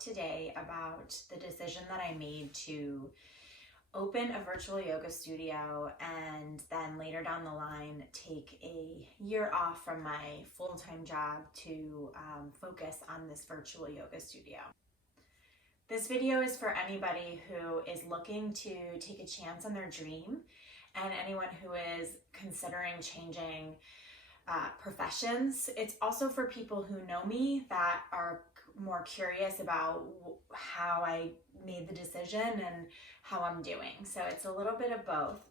Today about the decision that I made to open a virtual yoga studio and then later down the line take a year off from my full-time job to focus on this virtual yoga studio. This video is for anybody who is looking to take a chance on their dream and anyone who is considering changing professions. It's also for people who know me that are more curious about how I made the decision and how I'm doing. So it's a little bit of both.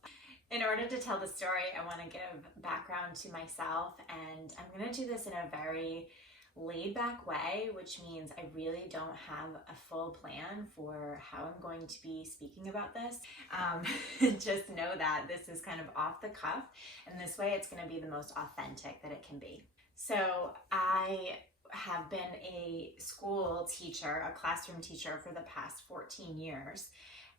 In order to tell the story, I want to give background to myself, and I'm going to do this in a very laid back way, which means I really don't have a full plan for how I'm going to be speaking about this. Just know that this is kind of off the cuff, and this way it's going to be the most authentic that it can be. So I have been a school teacher, a classroom teacher for the past 14 years,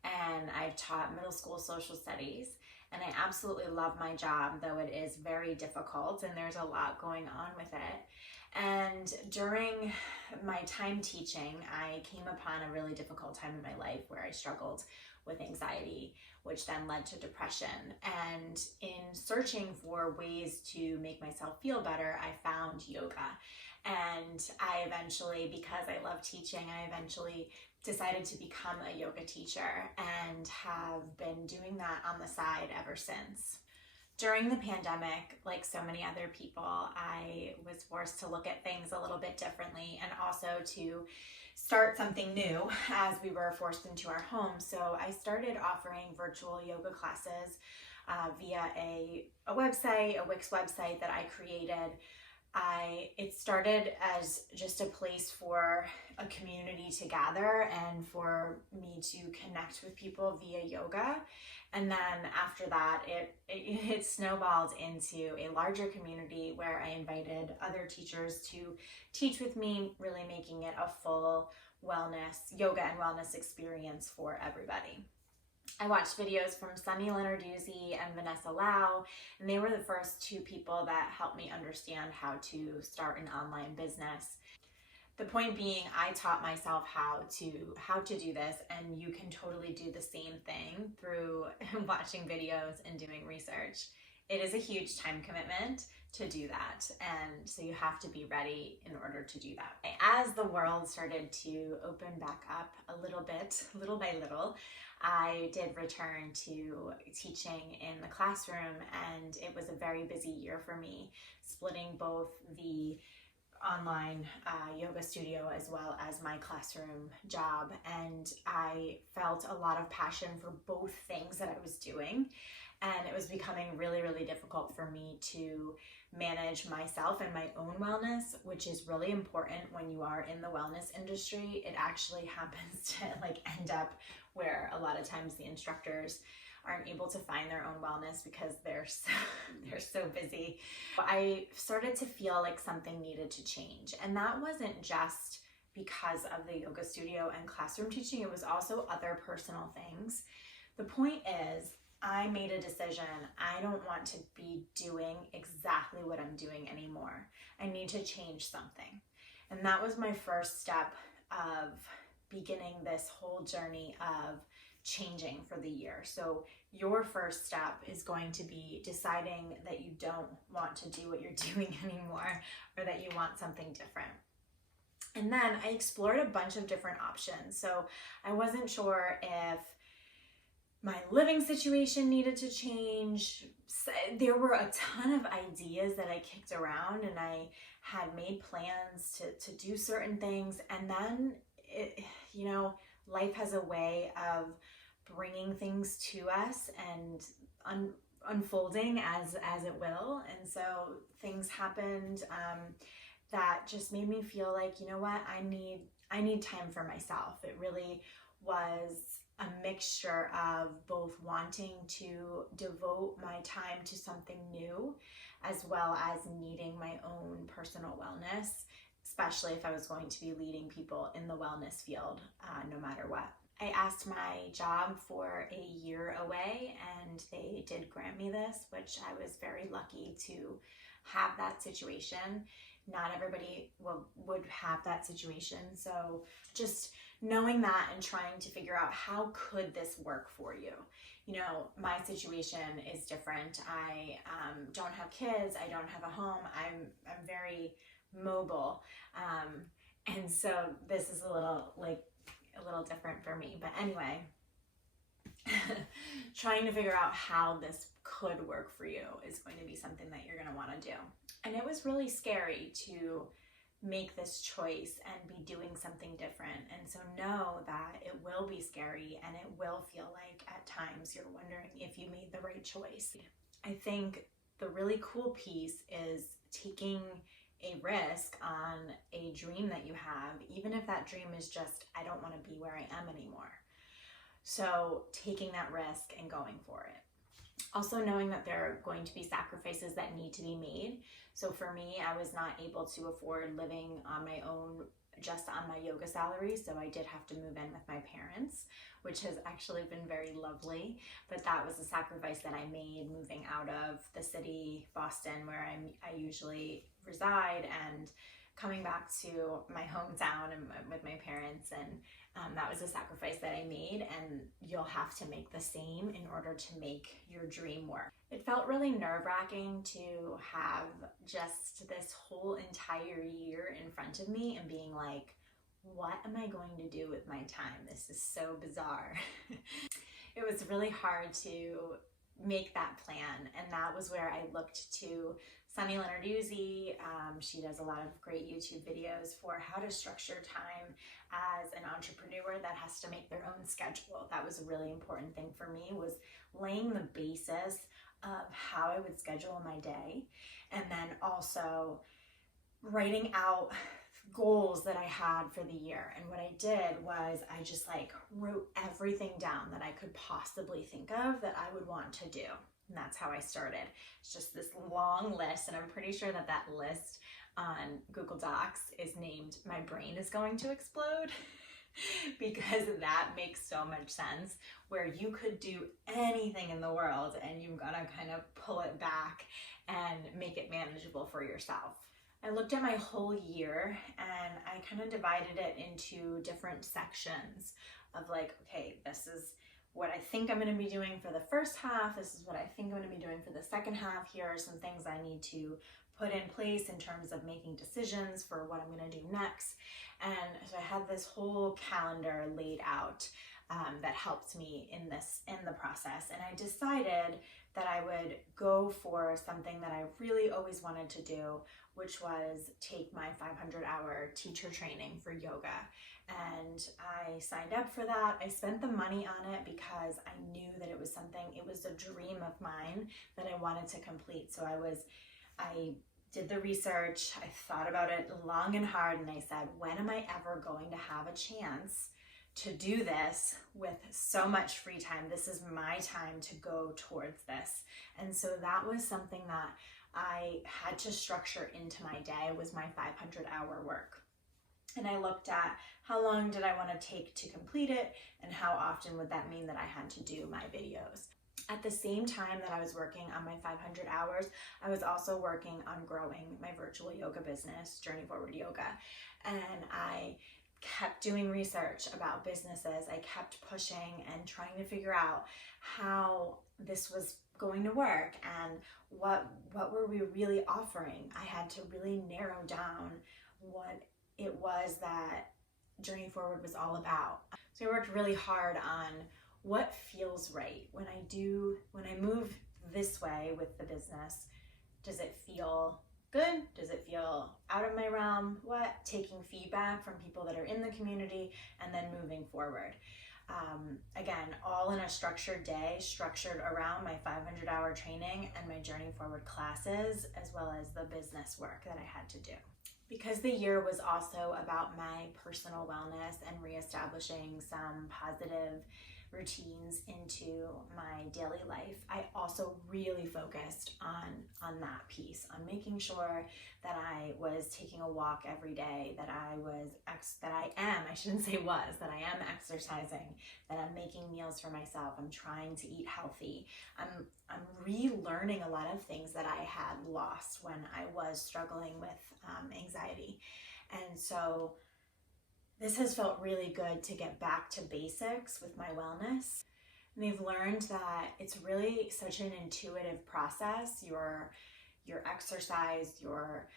and I've taught middle school social studies, and I absolutely love my job, though it is very difficult and there's a lot going on with it. And during my time teaching, I came upon a really difficult time in my life where I struggled with anxiety, which then led to depression. And in searching for ways to make myself feel better, I found yoga. And I eventually, because I love teaching, I eventually decided to become a yoga teacher and have been doing that on the side ever since. During the pandemic, like so many other people, I was forced to look at things a little bit differently and also to start something new as we were forced into our homes. So I started offering virtual yoga classes via a website, a Wix website that I created. It started as just a place for a community to gather and for me to connect with people via yoga. And then after that, it snowballed into a larger community where I invited other teachers to teach with me, really making it a full yoga and wellness experience for everybody. I watched videos from Sunny Lenarduzzi and Vanessa Lau, and they were the first two people that helped me understand how to start an online business. The point being, I taught myself how to do this, and you can totally do the same thing through watching videos and doing research. It is a huge time commitment to do that, and so you have to be ready in order to do that. As the world started to open back up a little bit, little by little, I did return to teaching in the classroom, and it was a very busy year for me, splitting both the online yoga studio as well as my classroom job. And I felt a lot of passion for both things that I was doing. And it was becoming really, really difficult for me to manage myself and my own wellness, which is really important when you are in the wellness industry. It actually happens to end up where a lot of times the instructors aren't able to find their own wellness because they're so busy. I started to feel like something needed to change. And that wasn't just because of the yoga studio and classroom teaching, it was also other personal things. The point is, I made a decision. I don't want to be doing exactly what I'm doing anymore. I need to change something. And that was my first step of beginning this whole journey of changing for the year. So your first step is going to be deciding that you don't want to do what you're doing anymore, or that you want something different. And then I explored a bunch of different options. So I wasn't sure if my living situation needed to change. There were a ton of ideas that I kicked around, and I had made plans to do certain things. And then, life has a way of bringing things to us and unfolding as it will. And so things happened that just made me feel like, you know what, I need time for myself. It really was a mixture of both wanting to devote my time to something new, as well as needing my own personal wellness, especially if I was going to be leading people in the wellness field, no matter what. I asked my job for a year away, and they did grant me this, which I was very lucky to have that situation. Not everybody would have that situation. So just knowing that and trying to figure out how could this work for you. You know, my situation is different. I don't have kids. I don't have a home. I'm very mobile. And so this is a little different for me. But anyway, trying to figure out how this could work for you is going to be something that you're going to want to do. And it was really scary to make this choice and be doing something different. And so know that it will be scary and it will feel like at times you're wondering if you made the right choice. I think the really cool piece is taking a risk on a dream that you have, even if that dream is just, I don't want to be where I am anymore. So taking that risk and going for it. Also knowing that there are going to be sacrifices that need to be made. So for me, I was not able to afford living on my own just on my yoga salary. So I did have to move in with my parents, which has actually been very lovely. But that was a sacrifice that I made moving out of the city, Boston, where I usually reside, and coming back to my hometown and with my parents. And that was a sacrifice that I made, and you'll have to make the same in order to make your dream work. It felt really nerve-wracking to have just this whole entire year in front of me and being like, what am I going to do with my time? This is so bizarre. It was really hard to make that plan, and that was where I looked to Sunny Lenarduzzi. She does a lot of great YouTube videos for how to structure time as an entrepreneur that has to make their own schedule. That was a really important thing for me, was laying the basis of how I would schedule my day, and then also writing out goals that I had for the year. And what I did was I just wrote everything down that I could possibly think of that I would want to do. And that's how I started. It's just this long list, and I'm pretty sure that that list on Google Docs is named "My Brain is Going to Explode," because that makes so much sense, where you could do anything in the world and you've got to kind of pull it back and make it manageable for yourself. I looked at my whole year and I kind of divided it into different sections of okay, this is what I think I'm going to be doing for the first half. This is what I think I'm going to be doing for the second half. Here are some things I need to put in place in terms of making decisions for what I'm going to do next. And so I had this whole calendar laid out that helped me in the process. And I decided that I would go for something that I really always wanted to do, which was take my 500-hour teacher training for yoga. And I signed up for that. I spent the money on it because I knew that it was a dream of mine that I wanted to complete. So I did the research, I thought about it long and hard, and I said, when am I ever going to have a chance to do this with so much free time? This is my time to go towards this. And so that was something that I had to structure into my day, was my 500-hour work. And I looked at how long did I want to take to complete it, and how often would that mean that I had to do my videos. At the same time that I was working on my 500 hours, I was also working on growing my virtual yoga business, Journey Forward Yoga. And I kept doing research about businesses. I kept pushing and trying to figure out how this was going to work and what were we really offering. I had to really narrow down what it was that Journey Forward was all about. So I worked really hard on what feels right. When I move this way with the business, does it feel good? Does it feel out of my realm? What? Taking feedback from people that are in the community and then moving forward. Again, all in a structured day, structured around my 500-hour training and my Journey Forward classes, as well as the business work that I had to do. Because the year was also about my personal wellness and reestablishing some positive routines into my daily life, I also really focused on that piece, on making sure that I was taking a walk every day, that I am exercising, that I'm making meals for myself, I'm trying to eat healthy. I'm relearning a lot of things that I had lost when I was struggling with anxiety. And so this has felt really good to get back to basics with my wellness. And I've learned that it's really such an intuitive process. Your exercise, your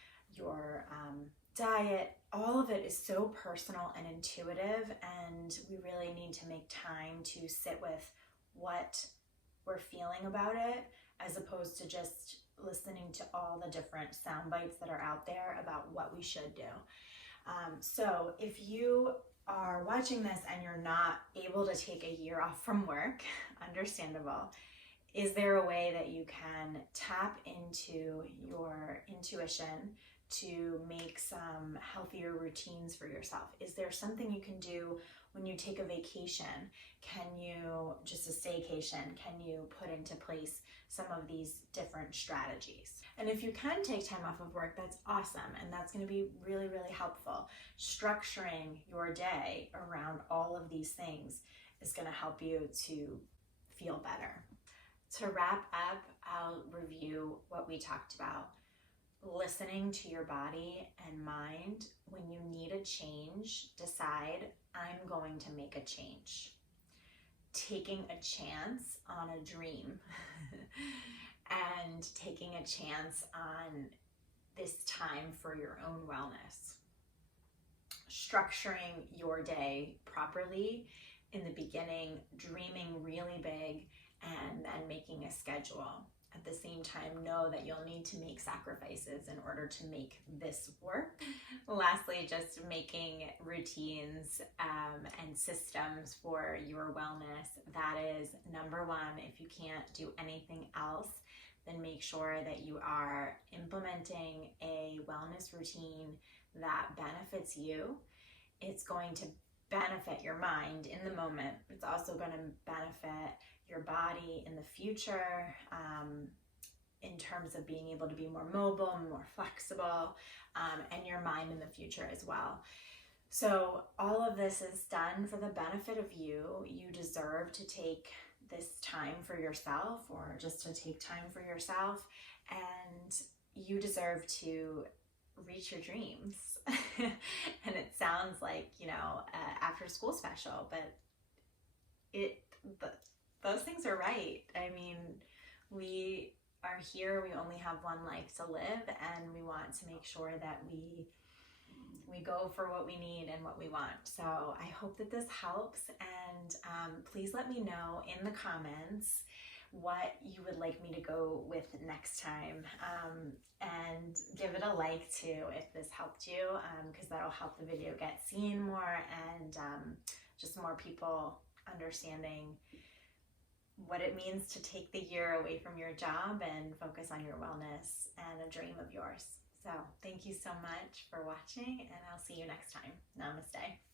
diet, all of it is so personal and intuitive, and we really need to make time to sit with what we're feeling about it, as opposed to just listening to all the different sound bites that are out there about what we should do. So if you are watching this and you're not able to take a year off from work, understandable, is there a way that you can tap into your intuition to make some healthier routines for yourself? Is there something you can do when you take a vacation? Can you, just a staycation, can you put into place some of these different strategies? And if you can take time off of work, that's awesome. And that's going to be really, really helpful. Structuring your day around all of these things is going to help you to feel better. To wrap up, I'll review what we talked about. Listening to your body and mind. When you need a change, decide, I'm going to make a change. Taking a chance on a dream and taking a chance on this time for your own wellness. Structuring your day properly in the beginning, dreaming really big, and then making a schedule. At the same time, know that you'll need to make sacrifices in order to make this work. Lastly, just making routines and systems for your wellness. That is number one. If you can't do anything else, then make sure that you are implementing a wellness routine that benefits you. It's going to benefit your mind in the moment. It's also going to benefit your body in the future, in terms of being able to be more mobile, more flexible, and your mind in the future as well. So all of this is done for the benefit of you. You deserve to take this time for yourself, or just to take time for yourself, and you deserve to reach your dreams. And it sounds like, after school special, but those things are right. I mean, we are here, we only have one life to live, and we want to make sure that we go for what we need and what we want. So I hope that this helps, and please let me know in the comments what you would like me to go with next time, and give it a like too if this helped you, because that'll help the video get seen more, and just more people understanding what it means to take the year away from your job and focus on your wellness and a dream of yours. So thank you so much for watching, and I'll see you next time. Namaste.